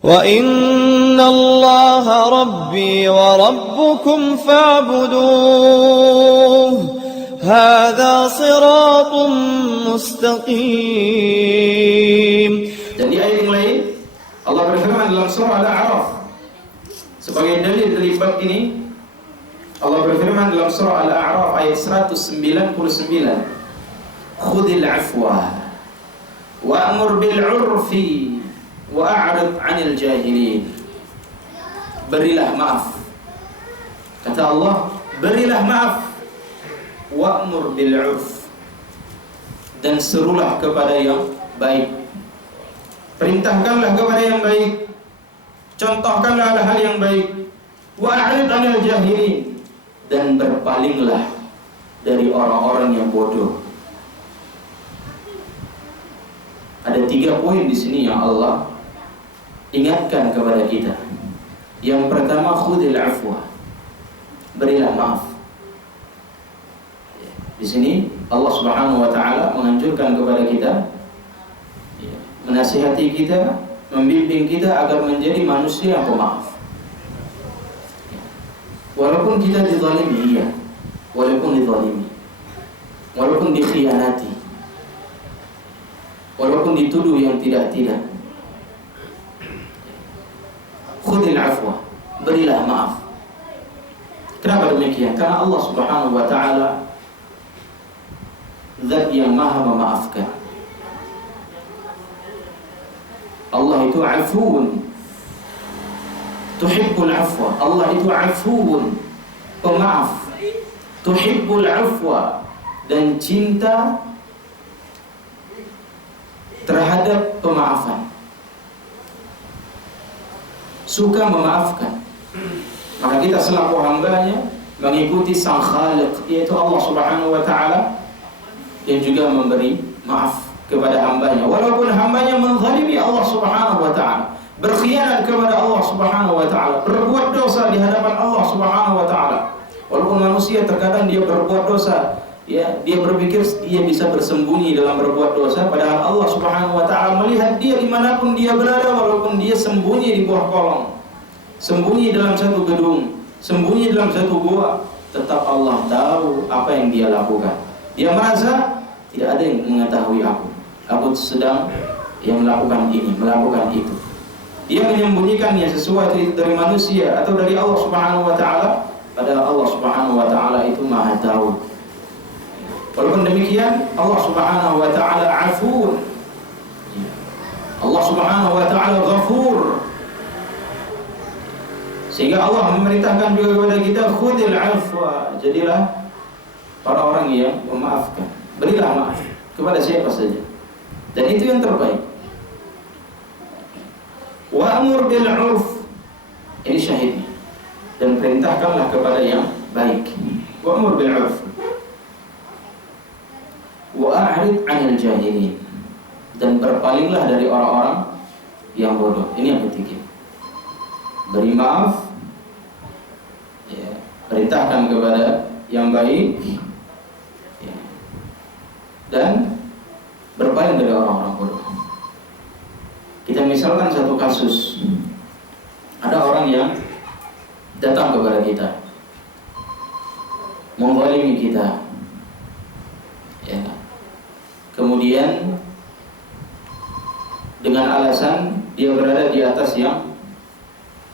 وَإِنَّ اللَّهَ رَبِّي وَرَبُّكُمْ فَاعْبُدُوهُ هَذَا صِرَاطٌ مُسْتَقِيمٌ. Dan di ayat yang lain Allah berfirman dalam surah Al-A'raf sebagai dalil dari bab ini. Allah berfirman dalam surah Al-A'raf ayat 199, khudil afwa wa'mur bil 'urfi wa'rid 'anil jahilin. Berilah maaf, kata Allah, berilah maaf, wa'mur bil 'urf, dan serulah kepada yang baik, perintahkanlah kepada yang baik, contohkanlah hal yang baik, wa'rid 'anil jahilin, dan berpalinglah dari orang-orang yang bodoh. Ada 3 poin di sini yang Allah ingatkan kepada kita. Yang pertama, khudil afwa, berilah maaf. Di sini Allah Subhanahu wa taala menganjurkan kepada kita, menasihati kita, membimbing kita agar menjadi manusia yang pemaaf. Walaupun kita dizalimi, iya. Walaupun dizalimi, walaupun dikhianati, walaupun dituduh yang tidak-tidak, khudil afwa, berilah maaf. Kenapa demikian? Karena Allah Subhanahu wa taala Zat yang maha memaafkan. Allah itu afuun, tuhibbul afwa. Allah itu afuun, pemaaf, tuhibbul afwa, dan cinta terhadap pemaafan, suka memaafkan. Maka kita selaku hambanya mengikuti sang Khaliq, yaitu Allah Subhanahu wa taala, yang juga memberi maaf kepada hambanya, walaupun hambanya menzalimi Allah Subhanahu wa taala, berkhianat kepada Allah Subhanahu wa taala, berbuat dosa di hadapan Allah Subhanahu wa taala. Walaupun manusia terkadang dia berbuat dosa, ya, dia berpikir dia bisa bersembunyi dalam berbuat dosa, padahal Allah Subhanahu wa taala melihat dia dimanapun dia berada, walaupun dia sembunyi di bawah kolong, sembunyi dalam satu gedung, sembunyi dalam satu gua, tetap Allah tahu apa yang dia lakukan. Dia merasa tidak ada yang mengetahui aku sedang yang melakukan ini, melakukan itu. Dia menyembunyikannya sesuatu itu dari manusia atau dari Allah Subhanahu wa taala, padahal Allah Subhanahu wa taala itu Maha tahu. Walaupun demikian, Allah Subhanahu wa taala Afuun, Allah Subhanahu wa taala Ghafur. Sehingga Allah memerintahkan juga kepada kita, khudil afwa, jadilah orang-orang yang memaafkan. Berilah maaf kepada siapa saja, dan itu yang terbaik. Wa'mur bil 'urf, ini syahidnya, dan perintahkanlah kepada yang baik. Wa'mur bil 'urf wa'rid 'anil jahilin, dan berpalinglah dari orang-orang yang bodoh. Ini yang ketiga. Beri maaf, ya, perintahkan kepada yang baik, ya, dan berpaling dari orang-orang bodoh. Kita misalkan satu kasus, ada orang yang datang kepada kita, menzalimi kita, ya, kemudian dengan alasan dia berada di atas yang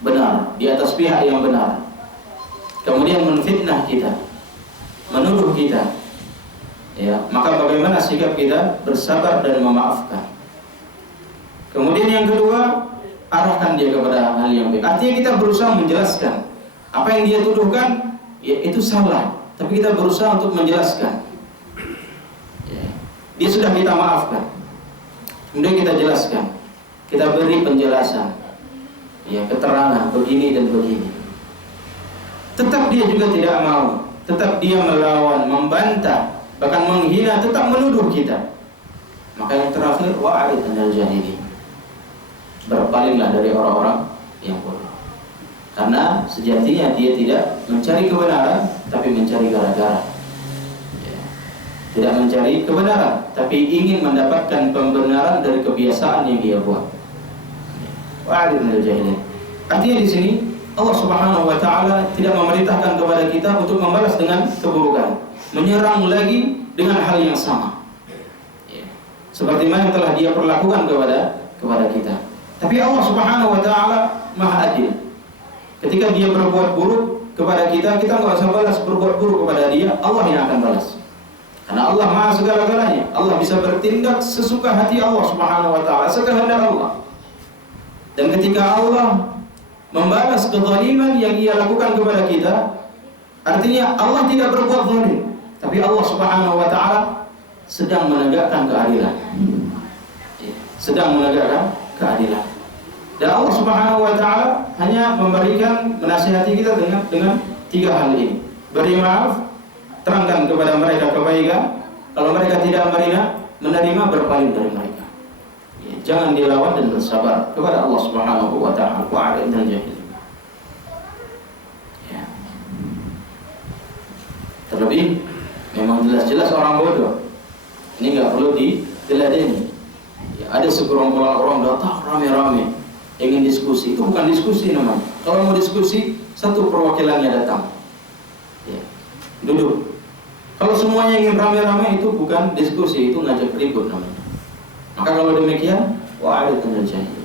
benar, di atas pihak yang benar, kemudian menfitnah kita, menuduh kita, ya, maka bagaimana sikap kita? Bersabar dan memaafkan. Kemudian yang kedua, arahkan dia kepada hal yang baik. Artinya kita berusaha menjelaskan apa yang dia tuduhkan, ya, itu salah, tapi kita berusaha untuk menjelaskan, ya. Dia sudah kita maafkan, kemudian kita jelaskan, kita beri penjelasan, ya, keterangan begini dan begini. Tetap dia juga tidak mau, tetap dia melawan, membantah, bahkan menghina, tetap menuduh kita. Maka yang terakhir, wa'rid 'anil jahilin, berpalinglah dari orang-orang yang bodoh. Karena sejatinya dia tidak mencari kebenaran, tapi mencari gara-gara, ya. Tidak mencari kebenaran, tapi ingin mendapatkan pembenaran dari kebiasaan yang dia buat. wa'rid minal jahilin. Artinya di sini Allah Subhanahu wa taala tidak memerintahkan kepada kita untuk membalas dengan keburukan, menyerang lagi dengan hal yang sama. Ya. Seperti mana yang telah Dia perlakukan kepada kita. Tapi Allah Subhanahu wa taala Maha Adil. Ketika Dia berbuat buruk kepada kita, kita enggak usah balas berbuat buruk kepada Dia, Allah yang akan balas. Karena Allah Maha segala-galanya. Allah bisa bertindak sesuka hati Allah Subhanahu wa taala, sekehendak Allah. Dan ketika Allah membalas kezaliman yang Ia lakukan kepada kita, artinya Allah tidak berbuat zalim, tapi Allah Subhanahu wa taala sedang menegakkan keadilan. Sedang menegakkan keadilan. Dan Allah Subhanahu wa taala hanya memberikan, menasihati kita dengan 3 hal ini. Beri maaf, terangkan kepada mereka kebaikan. Kalau mereka tidak menerima, berpaling dari mereka. Jangan dilawan dan bersabar kepada Allah Subhanahu wa taala. Wa'rid minal jahilin. Ya. Terlebih memang jelas-jelas orang bodoh. Ini enggak perlu diteladani. Ya, ada segerombolan orang datang rame-rame ingin diskusi. Itu bukan diskusi namanya. Kalau mau diskusi, satu perwakilannya datang. Ya. Duduk. Kalau semuanya ingin rame-rame, itu bukan diskusi, itu ngajak ribut namanya. Maka kalau demikian, wa'rid minal jahilin.